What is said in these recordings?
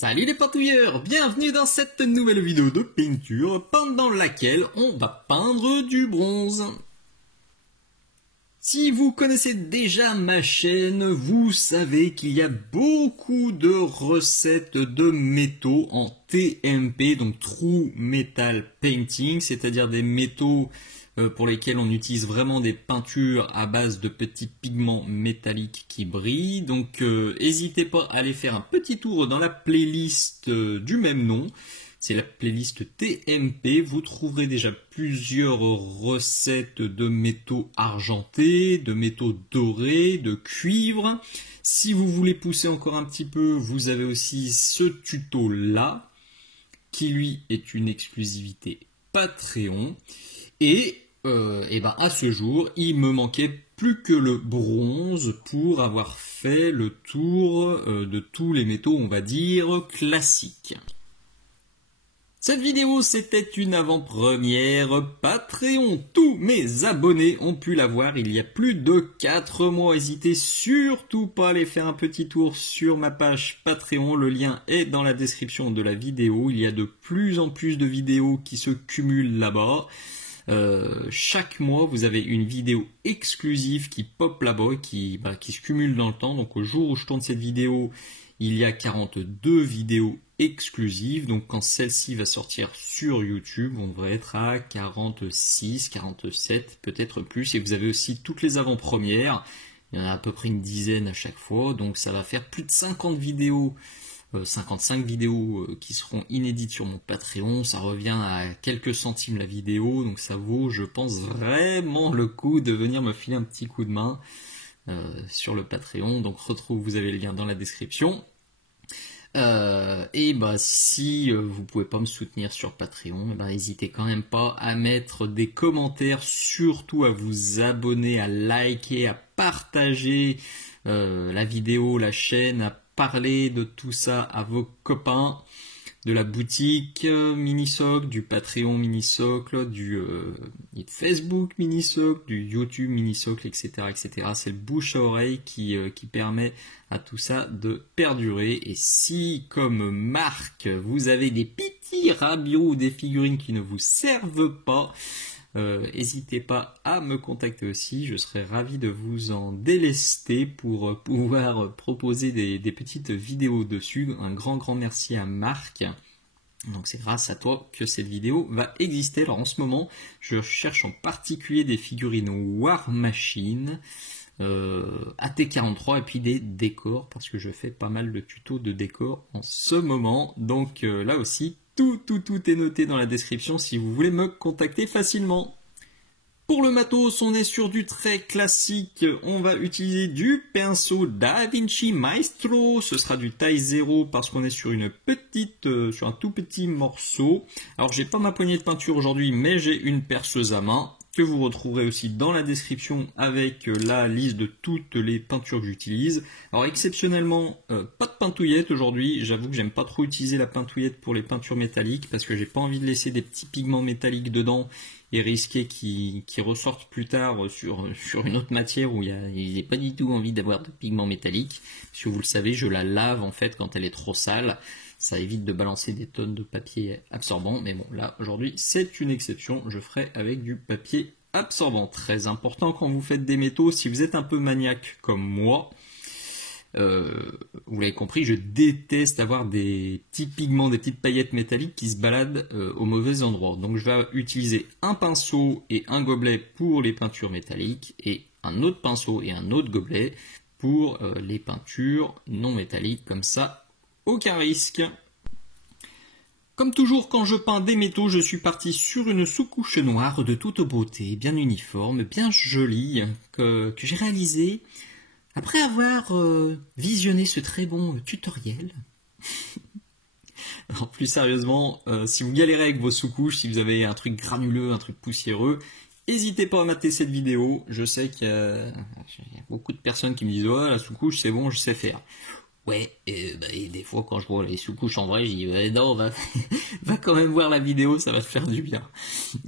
Salut les peintouilleurs, bienvenue dans cette nouvelle vidéo de peinture pendant laquelle on va peindre du bronze. Si vous connaissez déjà ma chaîne, vous savez qu'il y a beaucoup de recettes de métaux en TMP, donc True Metal Painting, c'est-à-dire des métaux pour lesquels on utilise vraiment des peintures à base de petits pigments métalliques qui brillent. Donc n'hésitez pas à aller faire un petit tour dans la playlist du même nom. C'est la playlist TMP. Vous trouverez déjà plusieurs recettes de métaux argentés, de métaux dorés, de cuivre. Si vous voulez pousser encore un petit peu, vous avez aussi ce tuto-là, qui lui est une exclusivité Patreon. Et à ce jour, il me manquait plus que le bronze pour avoir fait le tour de tous les métaux, on va dire, classiques. Cette vidéo, c'était une avant-première Patreon. Tous mes abonnés ont pu la voir il y a plus de 4 mois. N'hésitez surtout pas à aller faire un petit tour sur ma page Patreon. Le lien est dans la description de la vidéo. Il y a de plus en plus de vidéos qui se cumulent là-bas. Chaque mois, vous avez une vidéo exclusive qui pop là-bas et qui se cumule dans le temps. Donc au jour où je tourne cette vidéo, il y a 42 vidéos exclusives. Donc quand celle-ci va sortir sur YouTube, on devrait être à 46, 47, peut-être plus. Et vous avez aussi toutes les avant-premières. Il y en a à peu près une dizaine à chaque fois. Donc ça va faire plus de 50 vidéos. 55 vidéos qui seront inédites sur mon Patreon, ça revient à quelques centimes la vidéo, donc ça vaut, je pense, vraiment le coup de venir me filer un petit coup de main sur le Patreon. Donc vous avez le lien dans la description. Si vous pouvez pas me soutenir sur Patreon, n'hésitez quand même pas à mettre des commentaires, surtout à vous abonner, à liker, à partager la vidéo, la chaîne, à parler de tout ça à vos copains, de la boutique Minisocle, du Patreon Minisocle, du Facebook Minisocle, du YouTube Minisocle, etc. etc. C'est le bouche à oreille qui permet à tout ça de perdurer. Et si, comme Marc, vous avez des petits rabios ou des figurines qui ne vous servent pas, n'hésitez pas à me contacter aussi, je serais ravi de vous en délester pour pouvoir proposer des petites vidéos dessus. Un grand merci à Marc. Donc c'est grâce à toi que cette vidéo va exister. Alors en ce moment, je cherche en particulier des figurines War Machine, AT43 et puis des décors, parce que je fais pas mal de tutos de décors en ce moment. Donc là aussi, tout est noté dans la description si vous voulez me contacter facilement. Pour le matos, on est sur du très classique. On va utiliser du pinceau Da Vinci Maestro. Ce sera du taille 0 parce qu'on est sur sur un tout petit morceau. Alors j'ai pas ma poignée de peinture aujourd'hui, mais j'ai une perceuse à main que vous retrouverez aussi dans la description avec la liste de toutes les peintures que j'utilise. Alors exceptionnellement, pas de pintouillette aujourd'hui. J'avoue que j'aime pas trop utiliser la pintouillette pour les peintures métalliques parce que j'ai pas envie de laisser des petits pigments métalliques dedans et risquer qu'ils ressortent plus tard sur une autre matière où il n'y a pas du tout envie d'avoir de pigments métalliques. Parce que vous le savez, je la lave en fait quand elle est trop sale. Ça évite de balancer des tonnes de papier absorbant. Mais bon, là, aujourd'hui, c'est une exception. Je ferai avec du papier absorbant. Très important quand vous faites des métaux. Si vous êtes un peu maniaque comme moi, vous l'avez compris, je déteste avoir des petits pigments, des petites paillettes métalliques qui se baladent au mauvais endroit. Donc je vais utiliser un pinceau et un gobelet pour les peintures métalliques et un autre pinceau et un autre gobelet pour les peintures non métalliques. Comme ça, aucun risque. Comme toujours, quand je peins des métaux, je suis parti sur une sous-couche noire de toute beauté, bien uniforme, bien jolie, que j'ai réalisée après avoir visionné ce très bon tutoriel. Alors, plus sérieusement, si vous galérez avec vos sous-couches, si vous avez un truc granuleux, un truc poussiéreux, n'hésitez pas à mater cette vidéo. Je sais qu'il y a beaucoup de personnes qui me disent « Ouais, la sous-couche, c'est bon, je sais faire ». Ouais, et des fois quand je vois les sous-couches en vrai, je dis ouais, non, va, va quand même voir la vidéo, ça va te faire du bien.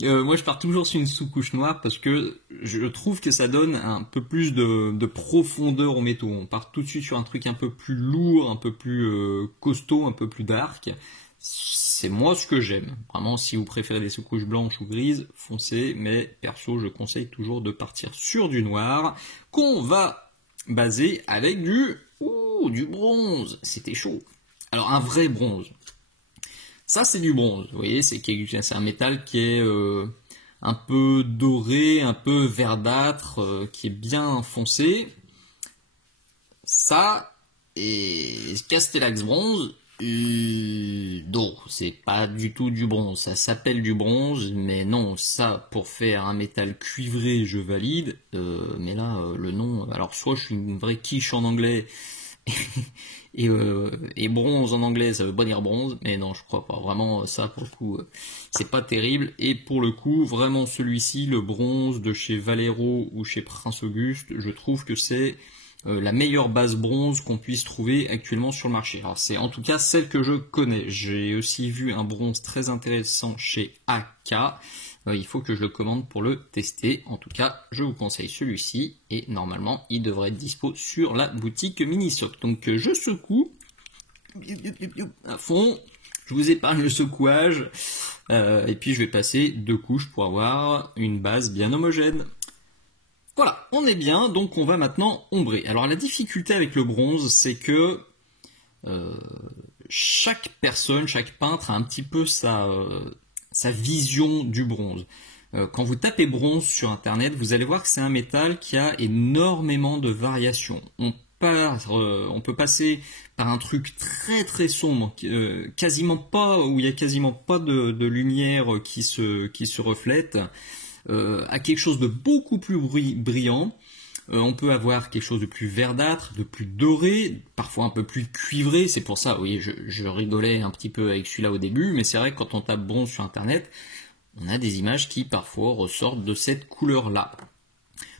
Moi je pars toujours sur une sous-couche noire parce que je trouve que ça donne un peu plus de profondeur au métaux. On part tout de suite sur un truc un peu plus lourd, un peu plus costaud, un peu plus dark. C'est moi ce que j'aime. Vraiment, si vous préférez des sous-couches blanches ou grises, foncez, mais perso je conseille toujours de partir sur du noir qu'on va baser avec du bronze, c'était chaud. Alors un vrai bronze. Ça c'est du bronze, vous voyez, c'est un métal qui est un peu doré, un peu verdâtre, qui est bien foncé. Ça, et Castellax bronze, non, c'est pas du tout du bronze. Ça s'appelle du bronze, mais non, ça, pour faire un métal cuivré, je valide. Mais là, le nom, alors soit je suis une vraie quiche en anglais, et bronze en anglais, ça veut pas dire bronze, mais non, je crois pas. Vraiment, ça, pour le coup, c'est pas terrible. Et pour le coup, vraiment, celui-ci, le bronze de chez Valero ou chez Prince Auguste, je trouve que c'est la meilleure base bronze qu'on puisse trouver actuellement sur le marché. Alors c'est en tout cas celle que je connais. J'ai aussi vu un bronze très intéressant chez AK. Il faut que je le commande pour le tester. En tout cas, je vous conseille celui-ci et normalement, il devrait être dispo sur la boutique Minisoc. Donc je secoue à fond. Je vous épargne le secouage. Et puis je vais passer 2 couches pour avoir une base bien homogène. Voilà, on est bien, donc on va maintenant ombrer. Alors la difficulté avec le bronze, c'est que chaque personne, chaque peintre a un petit peu sa vision du bronze. Quand vous tapez bronze sur internet, vous allez voir que c'est un métal qui a énormément de variations. On peut passer par un truc très très sombre, quasiment pas, où il y a quasiment pas de lumière qui se reflète, à quelque chose de beaucoup plus brillant. On peut avoir quelque chose de plus verdâtre, de plus doré, parfois un peu plus cuivré. C'est pour ça, oui, je rigolais un petit peu avec celui-là au début, mais c'est vrai que quand on tape bronze sur internet, on a des images qui parfois ressortent de cette couleur-là.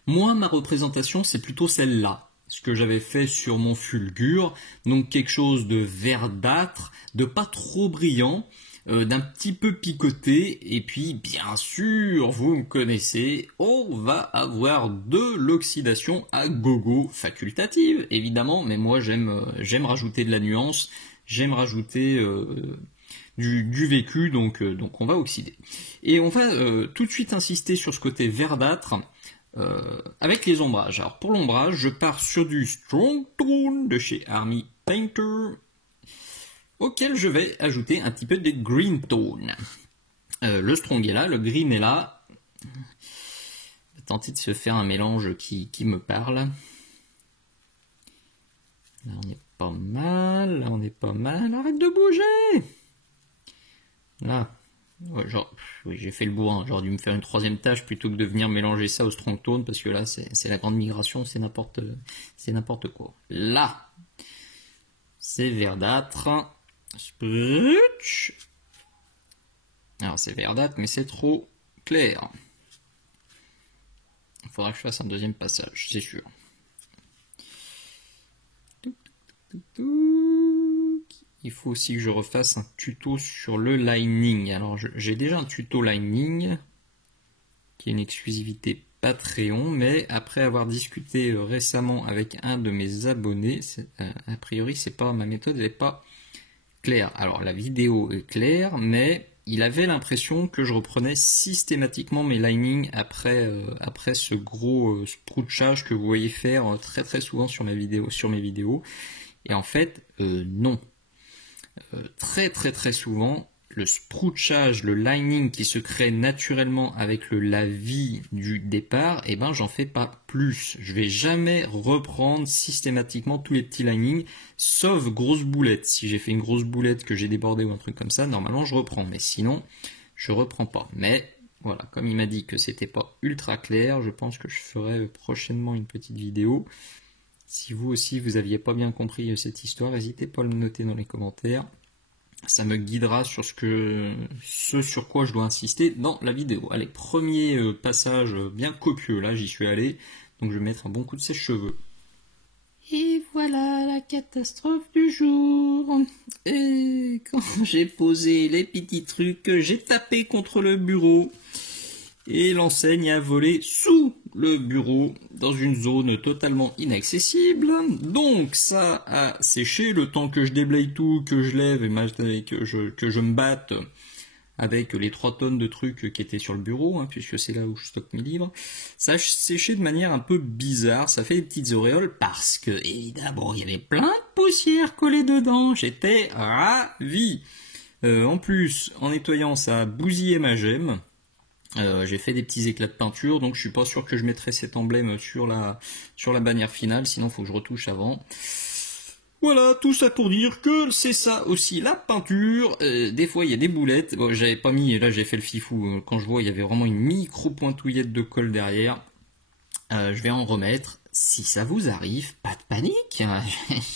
Moi, ma représentation, c'est plutôt celle-là, ce que j'avais fait sur mon fulgure, donc quelque chose de verdâtre, de pas trop brillant, d'un petit peu picoté, et puis bien sûr, vous me connaissez, on va avoir de l'oxydation à gogo, facultative évidemment, mais moi j'aime rajouter de la nuance, j'aime rajouter du vécu, donc on va oxyder. Et on va tout de suite insister sur ce côté verdâtre, avec les ombrages. Alors pour l'ombrage, je pars sur du Strong Tone de chez Army Painter, auquel je vais ajouter un petit peu de green tone. Le strong est là, le green est là. On va tenter de se faire un mélange qui me parle. Là on est pas mal, là on est pas mal. Arrête de bouger. Là, ouais, oui, j'ai fait le bourrin. J'aurais dû me faire une 3e tâche plutôt que de venir mélanger ça au strong tone, parce que là c'est la grande migration, c'est n'importe quoi. Là, c'est verdâtre. Alors c'est verdâtre, mais c'est trop clair. Il faudra que je fasse un 2e passage, c'est sûr. Il faut aussi que je refasse un tuto sur le lining. Alors j'ai déjà un tuto lining, qui est une exclusivité Patreon, mais après avoir discuté récemment avec un de mes abonnés, a priori c'est pas ma méthode, elle n'est pas claire. Alors la vidéo est claire, mais il avait l'impression que je reprenais systématiquement mes linings après ce gros sprouchage que vous voyez faire très très souvent sur mes vidéos. Et en fait, non. Très très très souvent, le sprouchage, le lining qui se crée naturellement avec le lavis du départ, eh ben j'en fais pas plus. Je vais jamais reprendre systématiquement tous les petits linings, sauf grosse boulette. Si j'ai fait une grosse boulette que j'ai débordée ou un truc comme ça, normalement je reprends. Mais sinon, je reprends pas. Mais voilà, comme il m'a dit que c'était pas ultra clair, je pense que je ferai prochainement une petite vidéo. Si vous aussi vous aviez pas bien compris cette histoire, n'hésitez pas à le noter dans les commentaires. Ça me guidera sur ce sur quoi je dois insister dans la vidéo. Allez, premier passage bien copieux, là j'y suis allé, donc je vais mettre un bon coup de sèche-cheveux. Et voilà la catastrophe du jour. Et quand j'ai posé les petits trucs, j'ai tapé contre le bureau. Et l'enseigne a volé sous le bureau, dans une zone totalement inaccessible. Donc ça a séché le temps que je déblaye tout, que je lève et que je me batte avec les 3 tonnes de trucs qui étaient sur le bureau, hein, puisque c'est là où je stocke mes livres. Ça a séché de manière un peu bizarre, ça fait des petites auréoles, parce que, évidemment, il y avait plein de poussière collée dedans, j'étais ravi. En plus, en nettoyant, ça a bousillé ma gemme. J'ai fait des petits éclats de peinture, donc je suis pas sûr que je mettrai cet emblème sur la bannière finale, sinon il faut que je retouche avant. Voilà, tout ça pour dire que c'est ça aussi la peinture. Des fois il y a des boulettes. Bon, j'avais pas mis, là j'ai fait le fifou. Quand je vois il y avait vraiment une micro pointouillette de colle derrière. Je vais en remettre. Si ça vous arrive, pas de panique.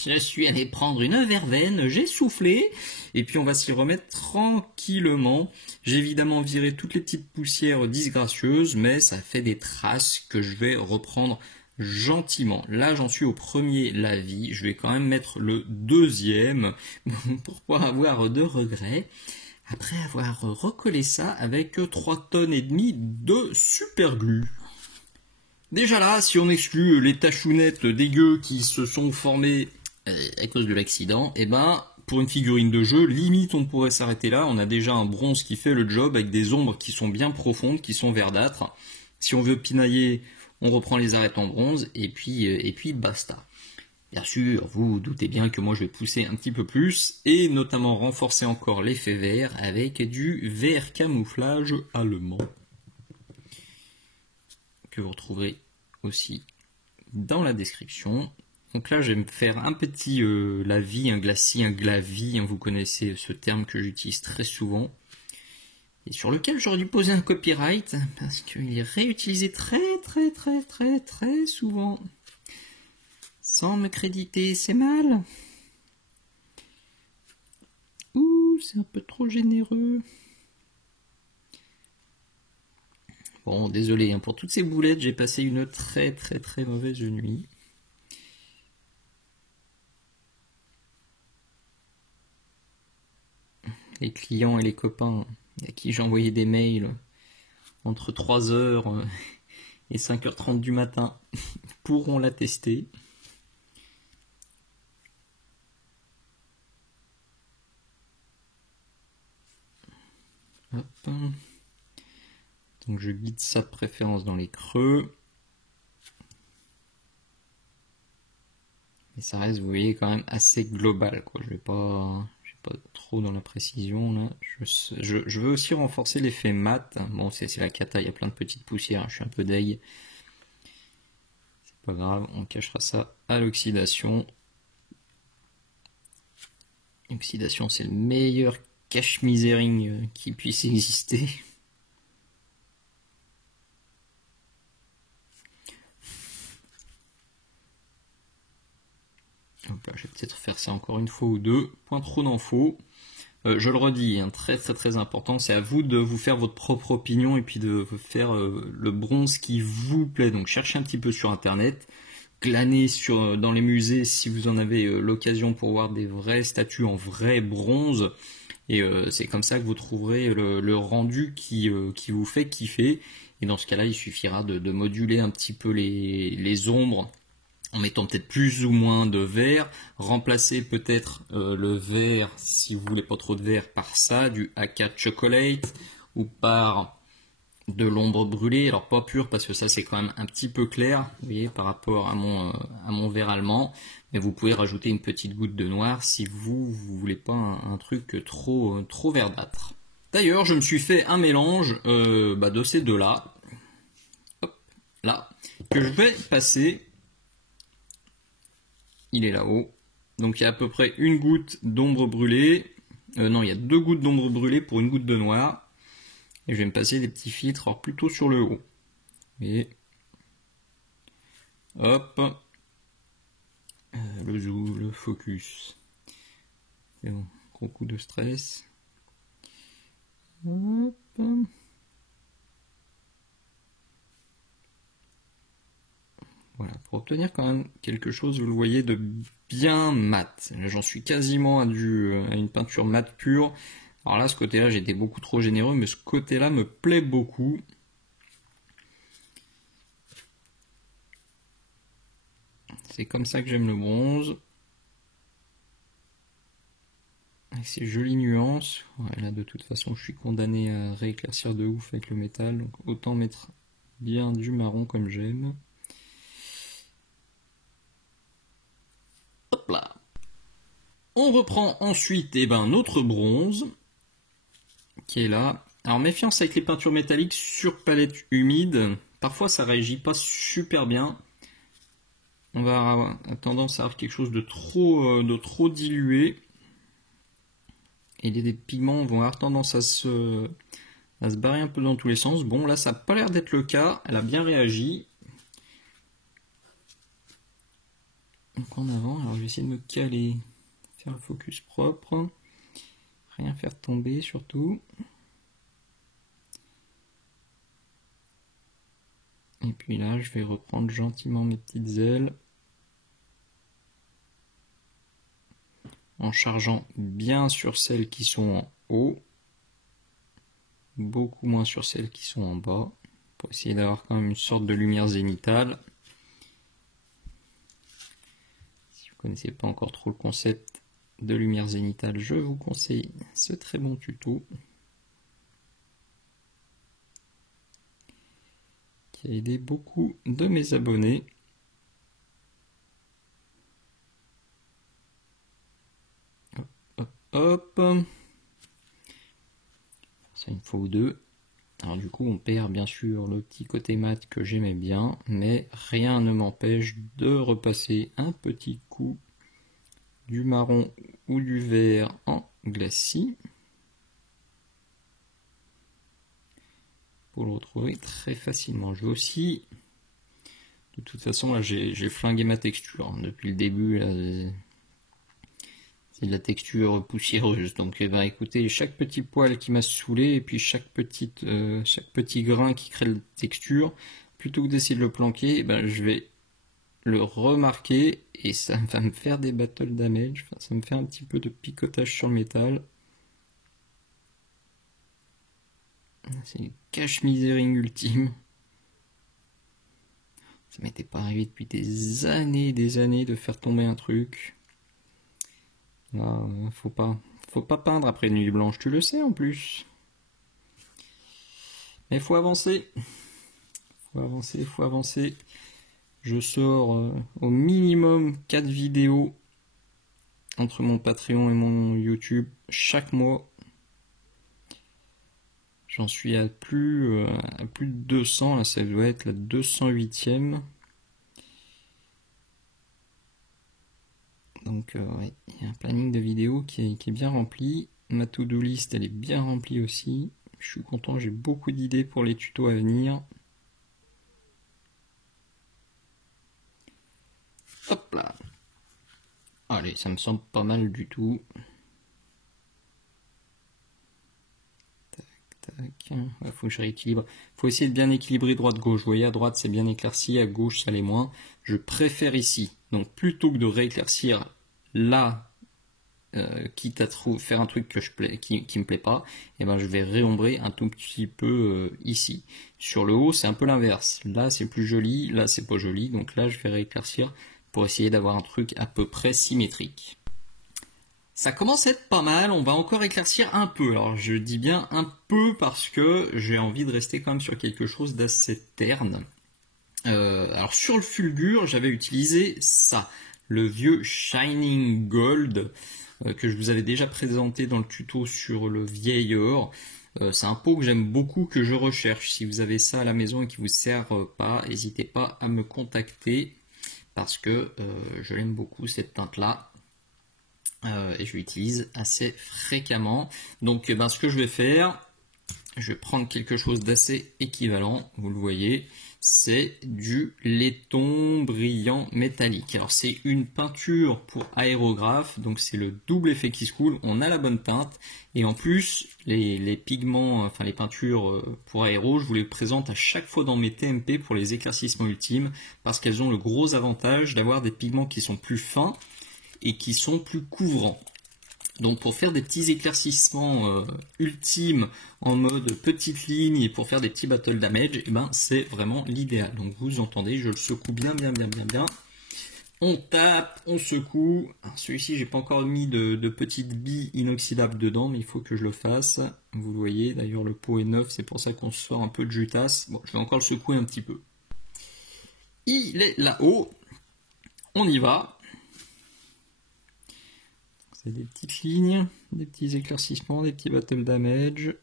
Je suis allé prendre une verveine, j'ai soufflé, et puis on va s'y remettre tranquillement. J'ai évidemment viré toutes les petites poussières disgracieuses, mais ça fait des traces que je vais reprendre gentiment. Là, j'en suis au premier lavis. Je vais quand même mettre le deuxième pour pas avoir de regrets. Après avoir recollé ça avec 3 tonnes et demie de superglue. Déjà là, si on exclut les tachounettes dégueu qui se sont formées à cause de l'accident, et ben, pour une figurine de jeu, limite on pourrait s'arrêter là. On a déjà un bronze qui fait le job avec des ombres qui sont bien profondes, qui sont verdâtres. Si on veut pinailler, on reprend les arêtes en bronze et puis basta. Bien sûr, vous vous doutez bien que moi je vais pousser un petit peu plus et notamment renforcer encore l'effet vert avec du vert camouflage allemand que vous retrouverez aussi dans la description. Donc là, je vais me faire un petit lavis, un glacis, un glavis, hein, vous connaissez ce terme que j'utilise très souvent, et sur lequel j'aurais dû poser un copyright, parce qu'il est réutilisé très souvent. Sans me créditer, c'est mal. Ouh, c'est un peu trop généreux. Bon, désolé, hein, pour toutes ces boulettes, j'ai passé une très mauvaise nuit. Les clients et les copains à qui j'ai envoyé des mails entre 3h et 5h30 du matin pourront l'attester. Hop. Donc je guide ça de préférence dans les creux. Mais ça reste, vous voyez, quand même assez global, quoi. Je vais pas trop dans la précision là. Je veux aussi renforcer l'effet mat. Bon, c'est la cata, il y a plein de petites poussières, je suis un peu deg. C'est pas grave, on cachera ça à l'oxydation. L'oxydation, c'est le meilleur cache-misering qui puisse exister. Hop là, je vais peut-être faire ça encore une fois ou deux. Point trop d'infos. Je le redis, hein, très important, c'est à vous de vous faire votre propre opinion et puis de vous faire le bronze qui vous plaît. Donc cherchez un petit peu sur internet, glanez dans les musées si vous en avez l'occasion pour voir des vraies statues en vrai bronze. Et c'est comme ça que vous trouverez le rendu qui vous fait kiffer. Et dans ce cas-là, il suffira de moduler un petit peu les ombres en mettant peut-être plus ou moins de vert, remplacer peut-être le vert, si vous voulez pas trop de vert, par ça, du Aka Chocolate, ou par de l'ombre brûlée, alors pas pure parce que ça c'est quand même un petit peu clair, vous voyez, par rapport à mon vert allemand, mais vous pouvez rajouter une petite goutte de noir si vous voulez pas un truc trop verdâtre. D'ailleurs, je me suis fait un mélange de ces deux-là, hop, là, que je vais passer. Il est là-haut. Donc il y a à peu près une goutte d'ombre brûlée. Non, il y a 2 gouttes d'ombre brûlée pour une goutte de noir. Et je vais me passer des petits filtres, alors plutôt sur le haut. Et hop. Le zoom, le focus. C'est bon, gros coup de stress. Hop. Voilà, pour obtenir quand même quelque chose, vous le voyez, de bien mat. J'en suis quasiment à une peinture mat pure. Alors là, ce côté-là, j'étais beaucoup trop généreux, mais ce côté-là me plaît beaucoup. C'est comme ça que j'aime le bronze. Avec ces jolies nuances. Ouais, là, de toute façon, je suis condamné à rééclaircir de ouf avec le métal. Donc autant mettre bien du marron comme j'aime. Hop là. On reprend ensuite notre bronze qui est là. Alors méfiance avec les peintures métalliques sur palette humide. Parfois ça réagit pas super bien. On va avoir tendance à avoir quelque chose de trop dilué. Et les pigments vont avoir tendance à se barrer un peu dans tous les sens. Bon, là, ça n'a pas l'air d'être le cas. Elle a bien réagi. Donc en avant, alors je vais essayer de me caler, faire le focus propre. Rien faire tomber surtout. Et puis là, je vais reprendre gentiment mes petites ailes. En chargeant bien sur celles qui sont en haut, beaucoup moins sur celles qui sont en bas, pour essayer d'avoir quand même une sorte de lumière zénithale. Si vous ne connaissez pas encore trop le concept de lumière zénithale, je vous conseille ce très bon tuto qui a aidé beaucoup de mes abonnés. Hop, ça une fois ou deux. Alors du coup on perd bien sûr le petit côté mat que j'aimais bien, mais rien ne m'empêche de repasser un petit coup du marron ou du vert en glacis pour le retrouver très facilement. Je vais aussi, de toute façon là j'ai flingué ma texture depuis le début là. C'est de la texture poussiéreuse, donc écoutez, chaque petit poil qui m'a saoulé et puis chaque petit grain qui crée la texture, plutôt que d'essayer de le planquer, je vais le remarquer et ça va me faire des battle damage, ça me fait un petit peu de picotage sur le métal. C'est une cache-misering ultime. Ça m'était pas arrivé depuis des années de faire tomber un truc. Là, faut pas peindre après une nuit blanche, tu le sais en plus. Mais faut avancer. Faut avancer. Je sors au minimum 4 vidéos entre mon Patreon et mon YouTube chaque mois. J'en suis à plus de 200, là ça doit être la 208e. Donc ouais, il y a un planning de vidéos qui est bien rempli. Ma to-do list elle est bien remplie aussi. Je suis content, j'ai beaucoup d'idées pour les tutos à venir. Hop là. Allez, ça me semble pas mal du tout. Tac, tac. Ouais, faut que je rééquilibre. Faut essayer de bien équilibrer droite-gauche. Vous voyez, à droite c'est bien éclairci, à gauche ça l'est moins. Je préfère ici. Donc plutôt que de rééclaircir là, quitte à faire un truc qui me plaît pas, et je vais réombrer un tout petit peu ici. Sur le haut c'est un peu l'inverse. Là c'est plus joli, là c'est pas joli. Donc là je vais rééclaircir pour essayer d'avoir un truc à peu près symétrique. Ça commence à être pas mal, on va encore éclaircir un peu. Alors je dis bien un peu parce que j'ai envie de rester quand même sur quelque chose d'assez terne. Alors sur le fulgure, j'avais utilisé ça, le vieux Shining Gold que je vous avais déjà présenté dans le tuto sur le vieil or. C'est un pot que j'aime beaucoup, que je recherche. Si vous avez ça à la maison et qui vous sert pas, n'hésitez pas à me contacter parce que je l'aime beaucoup cette teinte là. Et je l'utilise assez fréquemment. Donc ce que je vais faire, je vais prendre quelque chose d'assez équivalent, vous le voyez. c'est du laiton brillant métallique. Alors c'est une peinture pour aérographe, donc c'est le double effet qui se coule, on a la bonne teinte, et en plus les pigments, enfin les peintures pour aéro, je vous les présente à chaque fois dans mes TMP pour les éclaircissements ultimes, parce qu'elles ont le gros avantage d'avoir des pigments qui sont plus fins et qui sont plus couvrants. Donc pour faire des petits éclaircissements ultimes en mode petite ligne et pour faire des petits battle damage, eh ben, c'est vraiment l'idéal. Donc vous entendez, je le secoue bien. On tape, on secoue. Celui-ci, j'ai pas encore mis de petites billes inoxydables dedans, mais il faut que je le fasse. Vous le voyez, d'ailleurs le pot est neuf, c'est pour ça qu'on sort un peu de jutasse. Bon, je vais encore le secouer un petit peu. Il est là-haut. On y va. C'est des petites lignes, des petits éclaircissements, des petits battle damage.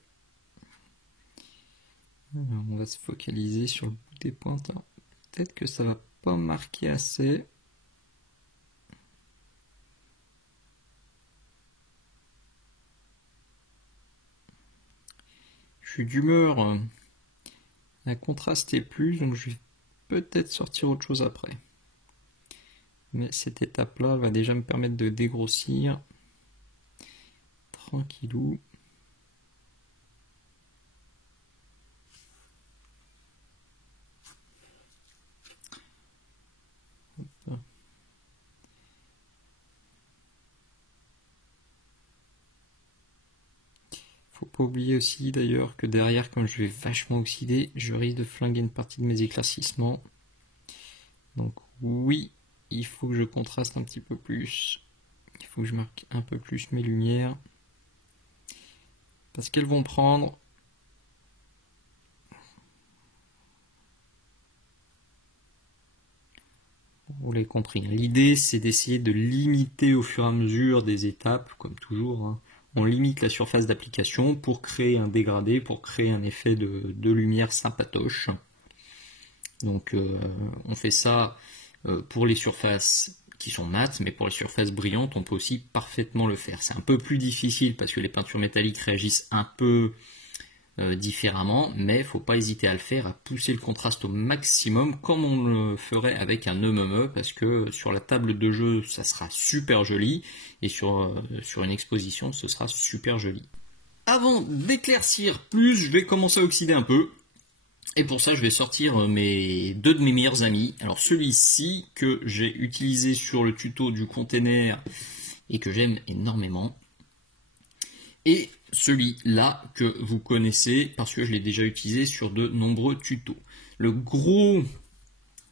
Alors, on va se focaliser sur le bout des pointes. Peut-être que ça va pas marquer assez. Je suis d'humeur à contraster plus, donc je vais peut-être sortir autre chose après. Mais cette étape-là va déjà me permettre de dégrossir. Tranquillou. Hop. Faut pas oublier aussi d'ailleurs que derrière, comme je vais vachement oxyder, je risque de flinguer une partie de mes éclaircissements. Donc oui, il faut que je contraste un petit peu plus. Il faut que je marque un peu plus mes lumières. Parce qu'elles vont prendre. Vous l'avez compris. L'idée, c'est d'essayer de limiter au fur et à mesure des étapes, comme toujours. Hein. On limite la surface d'application pour créer un dégradé, pour créer un effet de lumière sympatoche. Donc, on fait ça pour les surfaces qui sont mates, mais pour les surfaces brillantes, on peut aussi parfaitement le faire. C'est un peu plus difficile parce que les peintures métalliques réagissent un peu différemment, mais il ne faut pas hésiter à le faire, à pousser le contraste au maximum, comme on le ferait avec un EME, parce que sur la table de jeu, ça sera super joli, et sur une exposition, ce sera super joli. Avant d'éclaircir plus, je vais commencer à oxyder un peu. Et pour ça, je vais sortir deux de mes meilleurs amis. Alors celui-ci que j'ai utilisé sur le tuto du container et que j'aime énormément. Et celui-là que vous connaissez parce que je l'ai déjà utilisé sur de nombreux tutos. Le gros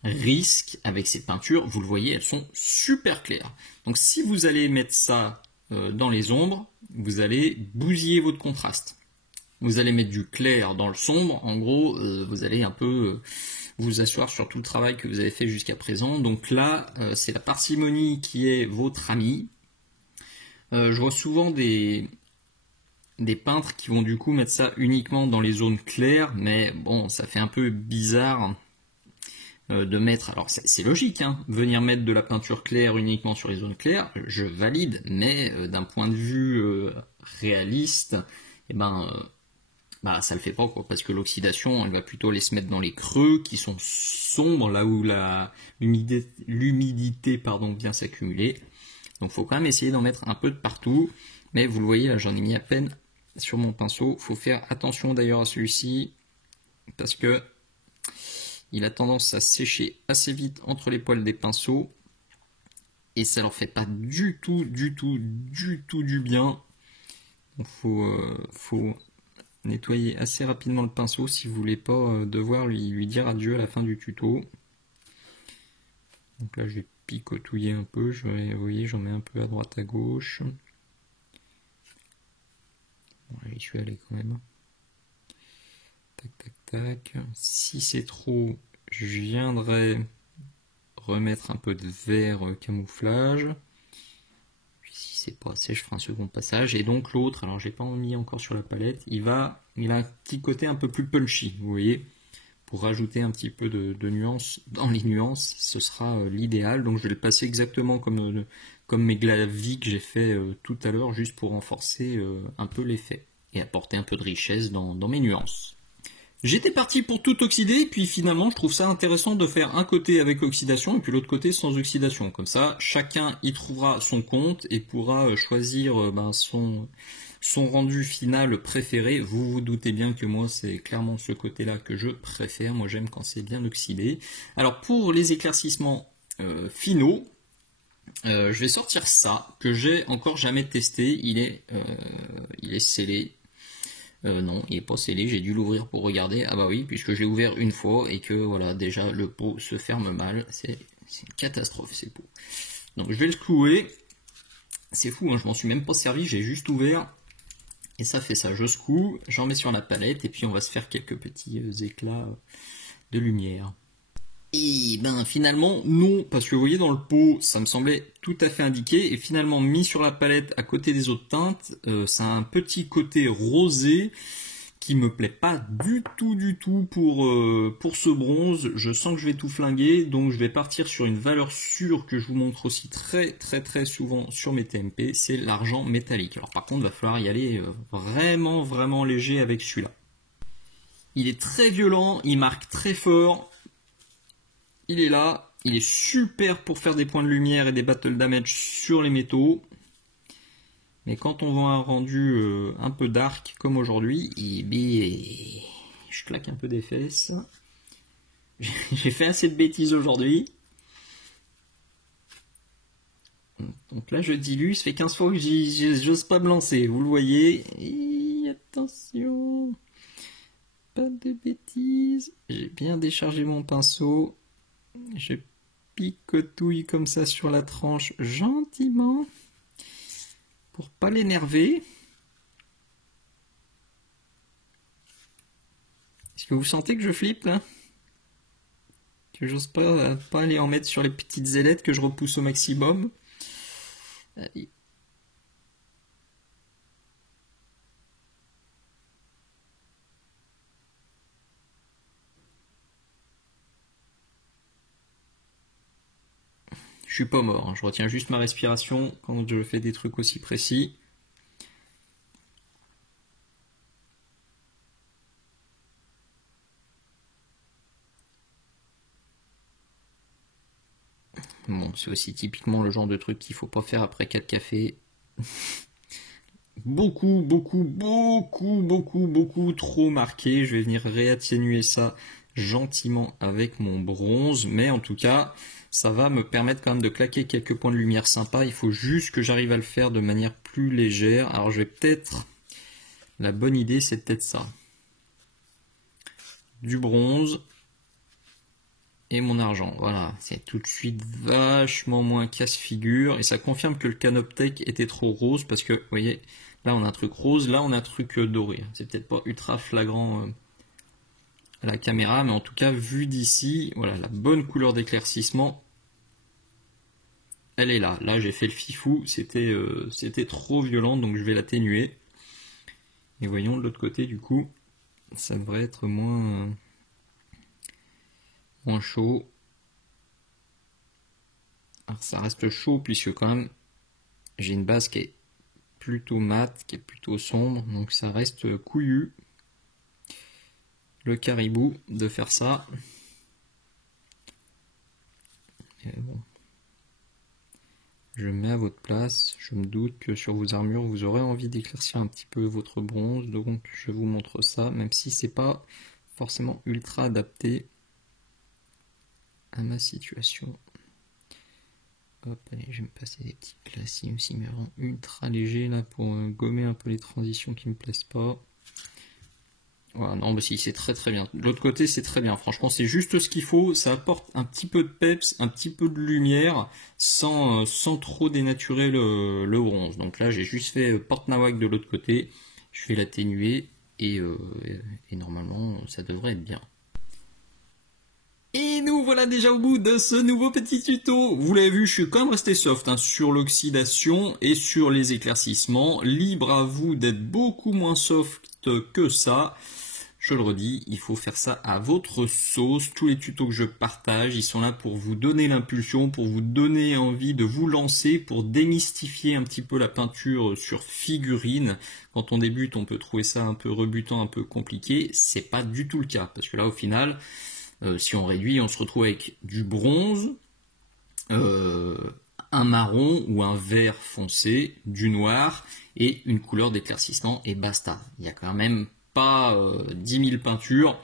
risque avec ces peintures, vous le voyez, elles sont super claires. Donc si vous allez mettre ça dans les ombres, vous allez bousiller votre contraste. Vous allez mettre du clair dans le sombre, en gros, vous allez un peu vous asseoir sur tout le travail que vous avez fait jusqu'à présent. Donc là, c'est la parcimonie qui est votre amie. Je vois souvent des peintres qui vont du coup mettre ça uniquement dans les zones claires, mais bon, ça fait un peu bizarre de mettre... Alors c'est logique, hein, venir mettre de la peinture claire uniquement sur les zones claires, je valide, mais d'un point de vue réaliste, eh ben... ça le fait pas quoi, parce que l'oxydation elle va plutôt aller se mettre dans les creux qui sont sombres, là où l'humidité vient s'accumuler. Donc il faut quand même essayer d'en mettre un peu de partout, mais vous le voyez là, j'en ai mis à peine sur mon pinceau. Il faut faire attention d'ailleurs à celui-ci parce que il a tendance à sécher assez vite entre les poils des pinceaux et ça leur fait pas du tout du bien. Donc faut nettoyer assez rapidement le pinceau si vous voulez pas devoir lui dire adieu à la fin du tuto. Donc là je vais picotouiller un peu, vous voyez j'en mets un peu à droite à gauche. Bon, j'y suis allé quand même. Tac tac tac. Si c'est trop, je viendrai remettre un peu de vert camouflage. Si c'est pas assez, je ferai un second passage. Et donc l'autre, alors j'ai pas mis encore sur la palette, il a un petit côté un peu plus punchy, vous voyez, pour rajouter un petit peu de nuance dans les nuances, ce sera l'idéal. Donc je vais le passer exactement comme mes glavis que j'ai fait tout à l'heure, juste pour renforcer un peu l'effet et apporter un peu de richesse dans mes nuances. J'étais parti pour tout oxyder, puis finalement je trouve ça intéressant de faire un côté avec oxydation et puis l'autre côté sans oxydation. Comme ça, chacun y trouvera son compte et pourra choisir son rendu final préféré. Vous vous doutez bien que moi c'est clairement ce côté-là que je préfère. Moi j'aime quand c'est bien oxydé. Alors pour les éclaircissements finaux, je vais sortir ça que j'ai encore jamais testé. Il est scellé. Non, il n'est pas scellé, j'ai dû l'ouvrir pour regarder. Ah bah oui, puisque j'ai ouvert une fois et que voilà, déjà le pot se ferme mal. C'est une catastrophe ces pots. Donc je vais le clouer. C'est fou, hein, je m'en suis même pas servi, j'ai juste ouvert. Et ça fait ça, je secoue, j'en mets sur la palette et puis on va se faire quelques petits éclats de lumière. Et ben finalement non, parce que vous voyez dans le pot, ça me semblait tout à fait indiqué, et finalement mis sur la palette à côté des autres teintes, ça a un petit côté rosé qui me plaît pas du tout pour ce bronze. Je sens que je vais tout flinguer, donc je vais partir sur une valeur sûre que je vous montre aussi très souvent sur mes TMP, c'est l'argent métallique. Alors par contre, il va falloir y aller vraiment léger avec celui-là. Il est très violent, il marque très fort. Il est là, il est super pour faire des points de lumière et des battle damage sur les métaux. Mais quand on voit un rendu un peu dark comme aujourd'hui, je claque un peu des fesses. J'ai fait assez de bêtises aujourd'hui. Donc là je dilue, ça fait 15 fois que j'ose pas me lancer, vous le voyez. Et attention, pas de bêtises. J'ai bien déchargé mon pinceau. Je picotouille comme ça sur la tranche gentiment pour pas l'énerver. Est-ce que vous sentez que je flippe là? Que j'ose pas aller en mettre sur les petites ailettes que je repousse au maximum. Allez. Je suis pas mort, hein. Je retiens juste ma respiration quand je fais des trucs aussi précis. Bon, c'est aussi typiquement le genre de truc qu'il faut pas faire après 4 cafés. beaucoup trop marqué. Je vais venir réatténuer ça gentiment avec mon bronze, mais en tout cas ça va me permettre quand même de claquer quelques points de lumière sympas. Il faut juste que j'arrive à le faire de manière plus légère. Alors je vais peut-être, la bonne idée c'est peut-être ça, du bronze et mon argent. Voilà, c'est tout de suite vachement moins casse-figure, et ça confirme que le Canoptech était trop rose, parce que vous voyez, là on a un truc rose, là on a un truc doré. C'est peut-être pas ultra flagrant à la caméra, mais en tout cas vu d'ici, voilà, la bonne couleur d'éclaircissement, elle est là. Là j'ai fait le fifou, c'était trop violent, donc je vais l'atténuer. Et voyons de l'autre côté, du coup, ça devrait être moins chaud. Alors ça reste chaud puisque quand même j'ai une base qui est plutôt mate, qui est plutôt sombre, donc ça reste couillu. Le caribou de faire ça. Et bon. Je mets à votre place, je me doute que sur vos armures vous aurez envie d'éclaircir un petit peu votre bronze, donc je vous montre ça, même si c'est pas forcément ultra adapté à ma situation. Hop, allez, je vais me passer des petits glacis aussi, mais vraiment ultra léger là pour gommer un peu les transitions qui me plaisent pas. Voilà, non, mais si, c'est très bien. De l'autre côté, c'est très bien. Franchement, c'est juste ce qu'il faut. Ça apporte un petit peu de peps, un petit peu de lumière, sans trop dénaturer le bronze. Donc là, j'ai juste fait porte nawak de l'autre côté. Je vais l'atténuer et normalement, ça devrait être bien. Et nous voilà déjà au bout de ce nouveau petit tuto. Vous l'avez vu, je suis quand même resté soft hein, sur l'oxydation et sur les éclaircissements. Libre à vous d'être beaucoup moins soft que ça. Je le redis, il faut faire ça à votre sauce. Tous les tutos que je partage, ils sont là pour vous donner l'impulsion, pour vous donner envie de vous lancer, pour démystifier un petit peu la peinture sur figurine. Quand on débute, on peut trouver ça un peu rebutant, un peu compliqué. C'est pas du tout le cas, parce que là, au final, si on réduit, on se retrouve avec du bronze, un marron ou un vert foncé, du noir et une couleur d'éclaircissement et basta. Il y a quand même pas 10 000 peintures.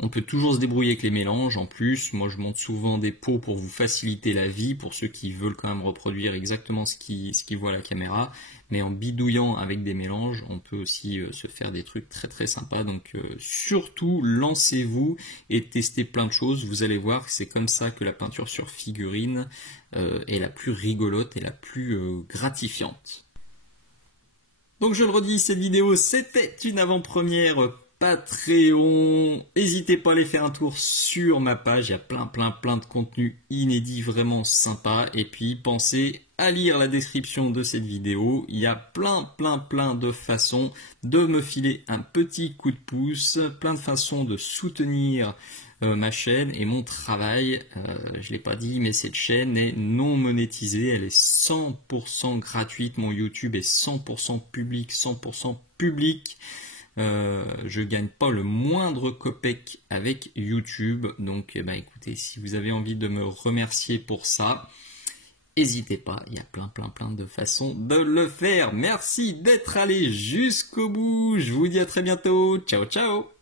On peut toujours se débrouiller avec les mélanges. En plus, moi je monte souvent des pots pour vous faciliter la vie, pour ceux qui veulent quand même reproduire exactement ce qu'ils voient à la caméra. Mais en bidouillant avec des mélanges, on peut aussi se faire des trucs très très sympas. Donc surtout, lancez-vous et testez plein de choses. Vous allez voir que c'est comme ça que la peinture sur figurine est la plus rigolote et la plus gratifiante. Donc je le redis, cette vidéo c'était une avant-première Patreon. N'hésitez pas à aller faire un tour sur ma page, il y a plein de contenus inédits vraiment sympas. Et puis pensez à lire la description de cette vidéo, il y a plein de façons de me filer un petit coup de pouce, plein de façons de soutenir ma chaîne et mon travail. Je l'ai pas dit, mais cette chaîne est non monétisée, elle est 100% gratuite, mon YouTube est 100% public, 100% public. Je gagne pas le moindre copec avec YouTube, donc écoutez, si vous avez envie de me remercier pour ça, n'hésitez pas, il y a plein de façons de le faire. Merci d'être allé jusqu'au bout, je vous dis à très bientôt, ciao ciao.